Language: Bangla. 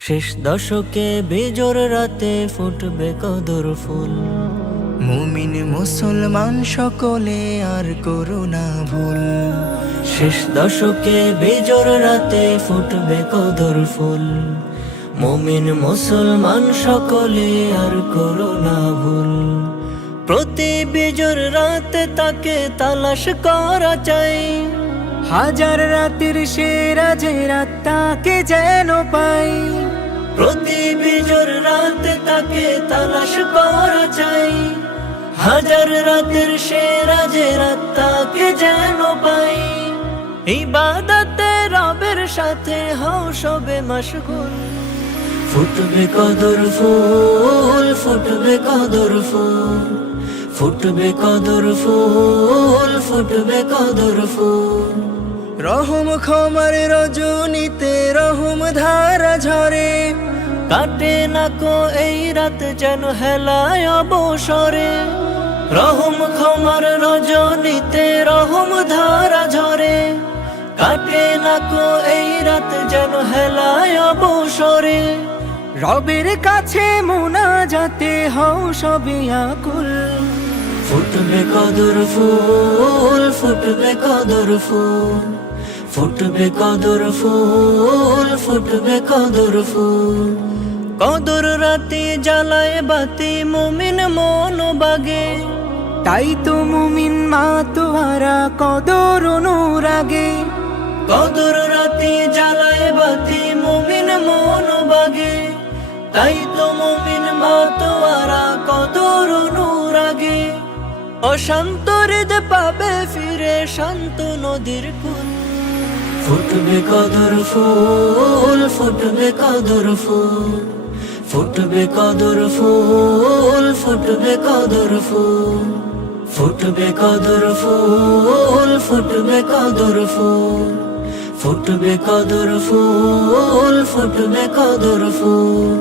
শেষ দশকে বেজোর রাতে ফুটবে কদর ফুল। মুমিন মুসলমান সকলে আর করোনা ভুল। শেষ দশকে বেজোর রাতে ফুটবে কদর ফুল। মুমিন মুসলমান সকলে আর করোনা ভুল। প্রতি বেজোর রাতে তাকে তালাশ করা চাই। হাজার রাতের সেরা যে রাত তাকে যেন পাই। প্রতি বেজোর রাতে তাকে তালাশ করা চাই। হাজার রাতের সেরা যে রাত তাকে যেন পাই। ইবাদতে রবের সাথে হও সবে মশগুল। ফুটবে কদর ফুল, ফুটবে কদর ফুল, ফুটবে কদর ফুল, ফুটবে কদর ফুল। রহম ক্ষমার রজনীতে রহম ধারা ঝরে। কাটে না কো এই রাত যেন হেলায় অবসরে। রহম ক্ষমার রজনীতে রহম ধারা ঝরে। কাটে না কো এই রাত যেন হেলায় অবসরে। রবের কাছে মুনাজাতে হও সবে আকুল। ফুটবে কদর ফুল, ফুটবে কদর ফুল, ফুটবে কদর ফুল, ফুটবে কদর ফুল। কদর রাতে জ্বালায় বাতি মুমিন মন বাগে। তাই তো মুমিন মা তোহারা কদর অনুরাগে। কদর রাতে জ্বালায় বাতি মুমিন মন বাগে। তাই তো মুমিন মা তোয়ারা কদর অনুরাগে। অশান্ত হৃদ পাবে ফিরে শান্ত নদীর কুল। ফুটবে কদর ফুল, ফুটবে কদর ফুল, ফুটবে কদর ফুল, ফুটবে কদর ফুল। ফুটবে কদর ফুল, ফুটবে কদর ফুল, ফুটবে কদর ফুল, ফুটবে কদর ফুল।